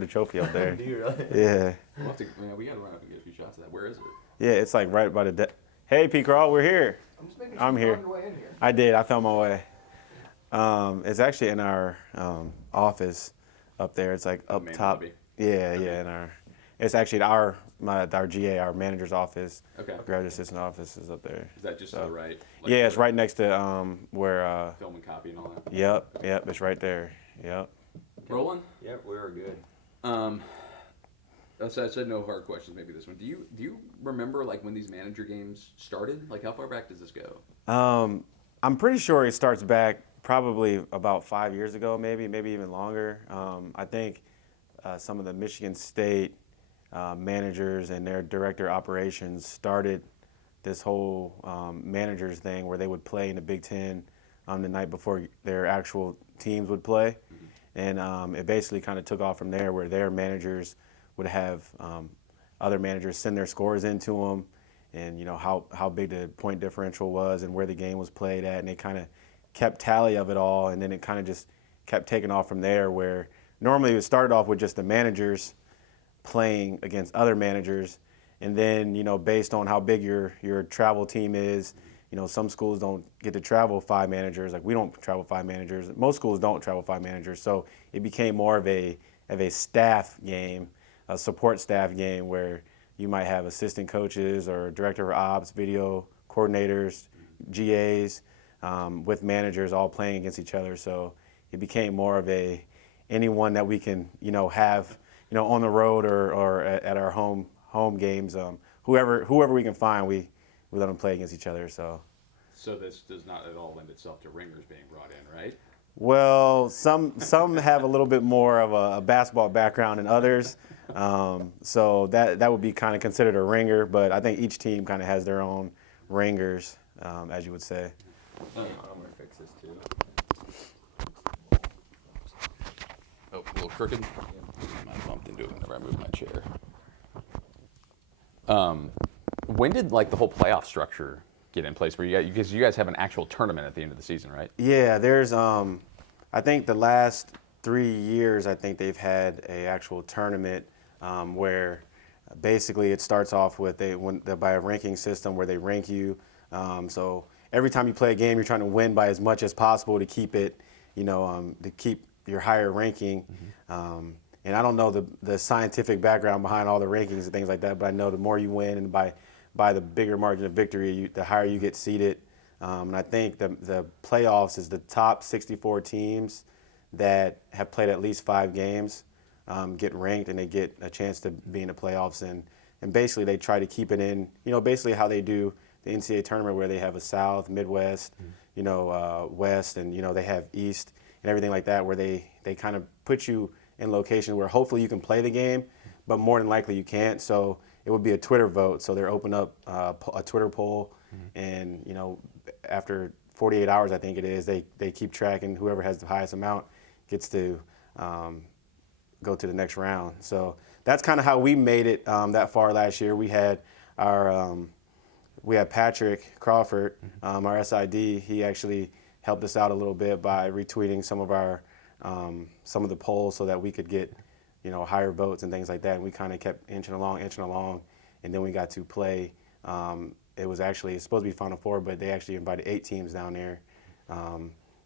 the trophy up there. Do you really? Yeah. We got to run up and get a few shots of that. Where is it? Yeah, it's like right by the Hey, P. Carl, we're here. I'm just making I'm sure you here. found your way in here. I did. I found my way. It's actually in our office up there. It's like up main top. lobby? Yeah, Okay. yeah. It's actually our GA, our manager's office. Okay. Graduate assistant office is up there. Is that just to the right? Yeah, it's right next to where. Film and copy and all that. Yep. It's right there. Yep. Rolling. Yep, we are good. So I said no hard questions. Maybe this one. Do you remember like when these manager games started? Like how far back does this go? I'm pretty sure it starts back probably about 5 years ago, maybe even longer. I think some of the Michigan State managers and their director of operations started this whole managers thing where they would play in the Big Ten the night before their actual teams would play. And it basically kind of took off from there where their managers would have other managers send their scores into them and, how big the point differential was and where the game was played at. And they kind of kept tally of it all. And then it kind of just kept taking off from there where normally it started off with just the managers playing against other managers. And then, based on how big your travel team is, some schools don't get to travel 5 managers. Like we don't travel 5 managers. Most schools don't travel 5 managers. So it became more of a staff game, a support staff game where you might have assistant coaches or director of ops, video coordinators, GAs, with managers all playing against each other. So it became more of anyone that we can, have, on the road or at our home games. Whoever we can find, we let them play against each other. So this does not at all lend itself to ringers being brought in, right? Well, some have a little bit more of a basketball background than others, so that would be kind of considered a ringer. But I think each team kind of has their own ringers, as you would say. I'm gonna fix this too. Oh, a little crooked. I bumped into it whenever I moved my chair. When did like the whole playoff structure get in place? Because you guys have an actual tournament at the end of the season, right? Yeah, there's I think the last 3 years I think they've had a actual tournament where basically it starts off with by a ranking system where they rank you. So every time you play a game, you're trying to win by as much as possible to keep it, to keep your higher ranking. And I don't know the scientific background behind all the rankings and things like that, but I know the more you win and by the bigger margin of victory, the higher you get seeded. And I think the playoffs is the top 64 teams that have played at least 5 games get ranked and they get a chance to be in the playoffs. And basically they try to keep it in, basically how they do the NCAA tournament where they have a South, Midwest, West, and, they have East and everything like that where they kind of put you in location where hopefully you can play the game, but more than likely you can't. So it would be a Twitter vote. So they're open up a Twitter poll, and after 48 hours, I think it is, they keep tracking. Whoever has the highest amount gets to go to the next round. So that's kind of how we made it that far last year. We had Patrick Crawford, our SID. He actually helped us out a little bit by retweeting some of the polls so that we could get higher votes and things like that. And we kind of kept inching along, and then we got to play. It was actually supposed to be Final Four, but they actually invited 8 teams down there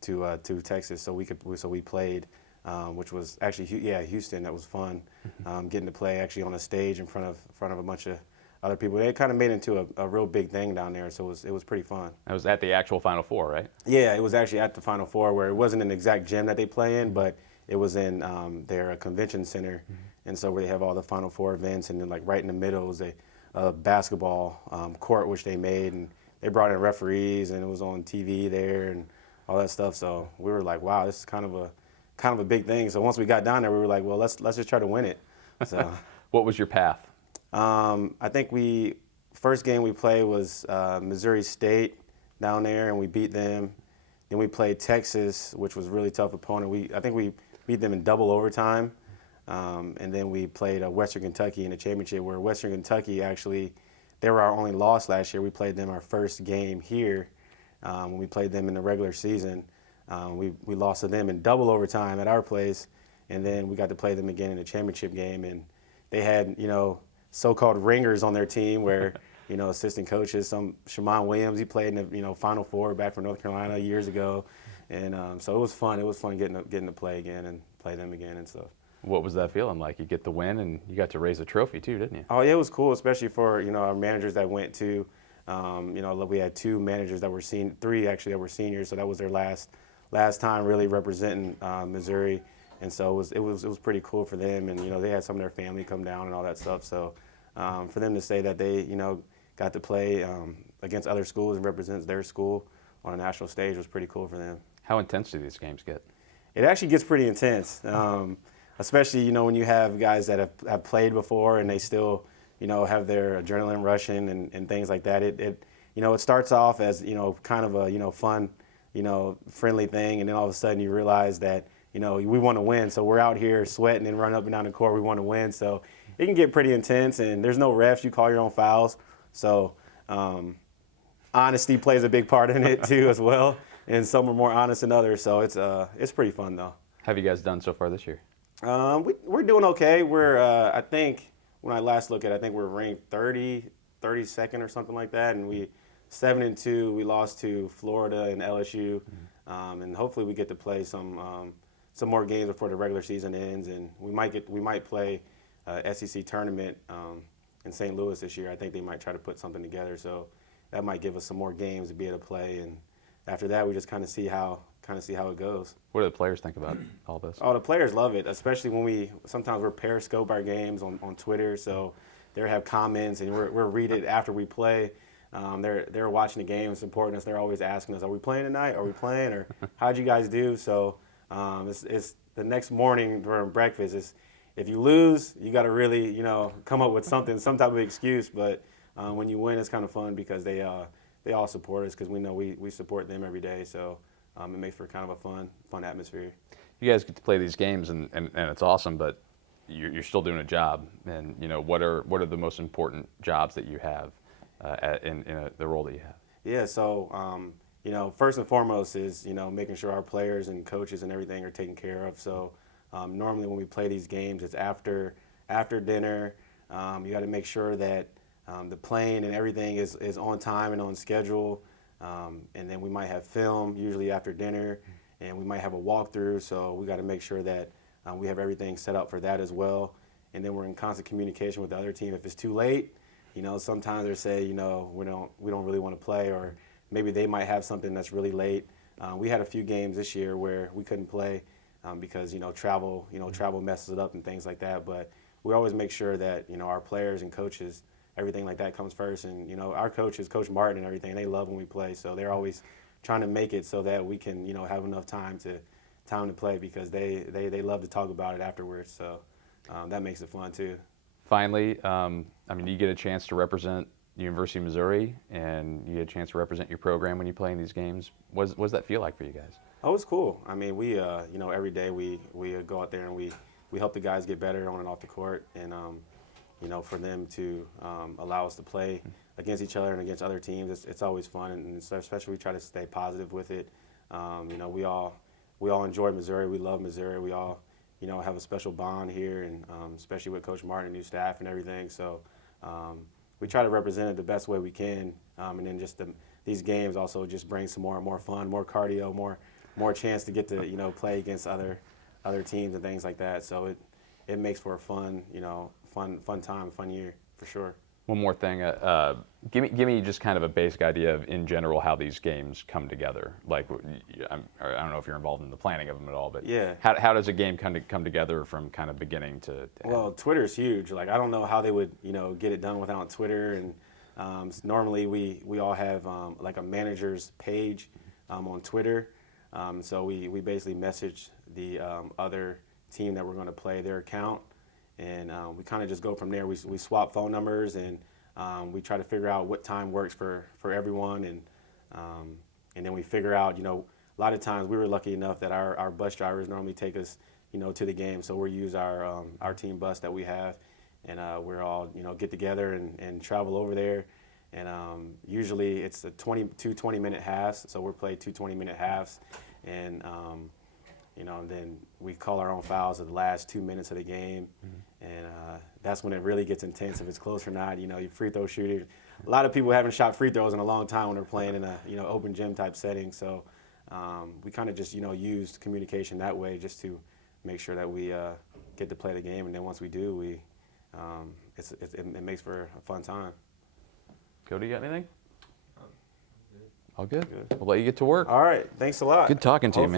to Texas, so we played, which was actually Houston. That was fun, getting to play actually on a stage in front of a bunch of other people. It kind of made it into a real big thing down there, so it was pretty fun. That was at the actual Final Four, right? Yeah, it was actually at the Final Four where it wasn't an exact gym that they play in, but it was in their convention center, and so where they have all the Final Four events, and then like right in the middle was a basketball court which they made, and they brought in referees, and it was on TV there and all that stuff. So we were like, wow, this is kind of a big thing. So once we got down there, we were like, well, let's just try to win it. So what was your path? I think first game we played was Missouri State down there, and we beat them. Then we played Texas, which was a really tough opponent. I think we beat them in double overtime. And then we played Western Kentucky in the championship, where Western Kentucky actually, they were our only loss last year. We played them our first game here. When we played them in the regular season, we lost to them in double overtime at our place. and then we got to play them again in a championship game, and they had, so-called ringers on their team where, assistant coaches, Shammond Williams, he played in the, Final Four back from North Carolina years ago, and so it was fun. It was fun getting to play again and play them again and stuff. What was that feeling like? You get the win, and you got to raise a trophy too, didn't you? Oh yeah, it was cool, especially for our managers that went to. We had two managers that were three actually that were seniors, so that was their last time really representing Missouri, and so it was pretty cool for them, and they had some of their family come down and all that stuff. So for them to say that they got to play against other schools and represents their school on a national stage was pretty cool for them. How intense do these games get? It actually gets pretty intense, especially when you have guys that have played before and they still have their adrenaline rushing and things like that. It starts off as kind of a fun friendly thing, and then all of a sudden you realize that we want to win, so we're out here sweating and running up and down the court. We want to win, so it can get pretty intense, and there's no refs. You call your own fouls, so honesty plays a big part in it too as well. And some are more honest than others, so it's pretty fun though. How have you guys done so far this year? We're doing okay. We're I think when I last looked at it, I think we're ranked 32nd or something like that, and we 7-2. We lost to Florida and LSU, and hopefully we get to play some more games before the regular season ends, and we might play SEC tournament in St. Louis this year. I think they might try to put something together, so that might give us some more games to be able to play, and after that we just kind of see how it goes. What do the players think about all this? Oh, the players love it, especially when sometimes we're periscope our games on Twitter, so they have comments and we're read it after we play. They're watching the game and supporting us. They're always asking us, "Are we playing tonight? Are we playing? Or how'd you guys do?" So it's the next morning during breakfast. If you lose, you got to really come up with some type of excuse. But when you win, it's kind of fun because they all support us because we know we support them every day. So it makes for kind of a fun atmosphere. You guys get to play these games, and it's awesome, but you're still doing a job. And what are the most important jobs that you have in the role that you have? Yeah, so first and foremost is making sure our players and coaches and everything are taken care of. So normally when we play these games, it's after dinner. You got to make sure that the plane and everything is on time and on schedule. And then we might have film usually after dinner, and we might have a walkthrough. So we got to make sure that we have everything set up for that as well. And then we're in constant communication with the other team. If it's too late, sometimes they say, we don't really want to play, or maybe they might have something that's really late. We had a few games this year where we couldn't play because travel messes it up and things like that. But we always make sure that our players and coaches, everything like that comes first. And our coaches, Coach Martin and everything, they love when we play, so they're always trying to make it so that we can have enough time to play because they love to talk about it afterwards. So that makes it fun too. Finally, you get a chance to represent the University of Missouri, and you get a chance to represent your program when you play in these games. What does that feel like for you guys? Oh, it's cool. I mean, we every day we go out there and we help the guys get better on and off the court, and for them to allow us to play against each other and against other teams, it's always fun, and especially we try to stay positive with it. We all enjoy Missouri. We love Missouri. We all have a special bond here, and especially with Coach Martin and new staff and everything. So we try to represent it the best way we can, and then just these games also just bring some more fun, more cardio, more chance to get to play against other teams and things like that. So it makes for a fun time, fun year for sure. One more thing, give me just kind of a basic idea of, in general, how these games come together. Like, I don't know if you're involved in the planning of them at all, but yeah, how does a game come together from kind of beginning to end? Well, Twitter's huge. Like, I don't know how they would get it done without Twitter. And normally we all have like a manager's page on Twitter. So we basically message the other team that we're going to play their account. And we kind of just go from there. We swap phone numbers, and we try to figure out what time works for everyone. And then we figure out, a lot of times we were lucky enough that our bus drivers normally take us, to the game. So we'll use our team bus that we have, and we're all, get together and travel over there. And usually it's two 20-minute halves. So we'll play two 20-minute halves. And and then we call our own fouls at the last 2 minutes of the game, and that's when it really gets intense if it's close or not. Your free throw shooting. A lot of people haven't shot free throws in a long time when they're playing in a open gym type setting. So we kind of just used communication that way just to make sure that we get to play the game, and then once we do, it makes for a fun time. Cody, you got anything? Good. All good? Good. We'll let you get to work. All right, thanks a lot. Good talking to you, man.